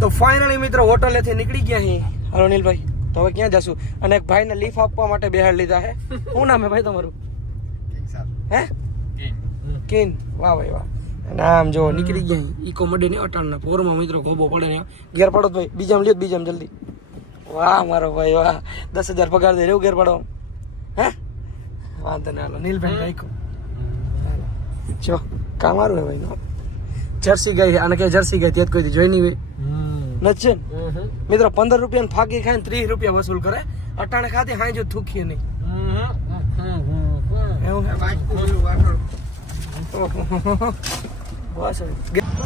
તો ફાઇનલી મિત્રો હોટલેથી નીકળી ગયા અહીં. હાલો નીલભાઈ, તો હવે ક્યાં જશું? અને એક ભાઈને લીફ આપવા માટે બેહાડ લીધા હે. શું નામ હે ભાઈ તમારું? હે કિન. વાહ ભાઈ વાહ. નામ જો નીકળી ગયા ઈકો મડે ને અટાણના પોરમાં મિત્રો ખોબો પડે ને ઘેર પાડો ભાઈ. બીજામ લ્યો, બીજામ જલ્દી. વાહ મારો ભાઈ વાહ. 10,000 પગાર દે રેવું ઘેર પાડો. હે વાંધો ને. હાલો નીલભાઈ રાખ્યો. જો કામ સારું હે ભાઈ. જર્સી ગઈ અને કે જર્સી ગઈ ત્યાં કોઈ દી જોઈ નહીં હોય નથી ને મિત્રો. 15 રૂપિયા ફાકી ખાઈને 30 રૂપિયા વસૂલ કરે. અટાણે ખાતી હાઈ જો થૂકીએ નહીં.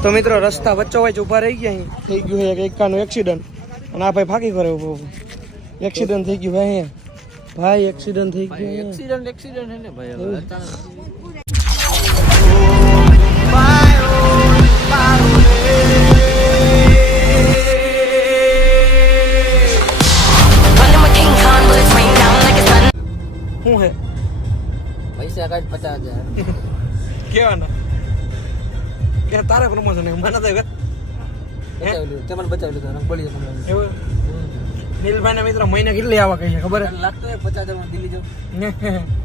તો મિત્રો રસ્તા વચ્ચો વચ્ચ ઉભા રહી ગયા. અહીં થઈ ગયું એક એકાનું એક્સિડન્ટ અને આ ભાઈ ફાકી કરે. એક્સિડન્ટ થઈ ગયું ભાઈ. ભાઈ એક્સિડન્ટ થઈ ગયું. એક્સિડન્ટ હે ને ભાઈ. શું હે પૈસા કાઢ 50,000 કેવાના કે તારે પ્રમોશન હે મને તો બચાવી લીધું. બચાવી લીધું બોલી એવું. નીલભાઈ ના મિત્રો મહિને કેટલી આવવા કહીએ ખબર હે? લાગતું 50,000 માં દિલ્હી જાવ.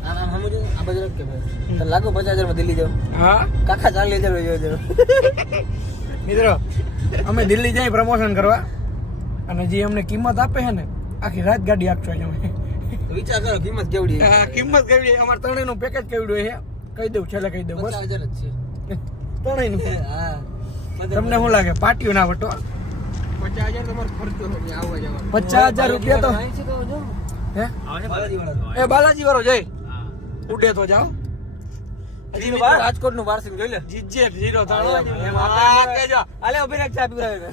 આમ સમજો આ બાજુ રાખ કે ભાઈ. તો લાગો 50,000 માં દિલ્હી જાવ. હા કાકા 40,000 મિત્રો અમે દિલ્હી જઈ પ્રમોશન કરવા અને જે અમને કિંમત આપે છે ને આખી રાત ગાડી આપશો અમે. વિચાર કરો કિંમત કેવડી. કિંમત કેવડી? અમારે ત્રણેયનું પેકેજ કેવડું છે કહી દઉં, છેલ્લે કહી દઉં. બસ 50,000 જ છે ત્રણેયનું. હા. તમને શું લાગે પાટીઓ ના વટો? 50,000 તમારો ખર્ચો છે આવવા જવાનો. 50,000 રૂપિયા તો હે એ બાલાજી વાળો જઈ ઉડે તો જાઓ. રાજકોટ નું વાર્ષિક જોઈ લે. જીજે 0 આલે ઉભી રાખ ચા પીવડાવે.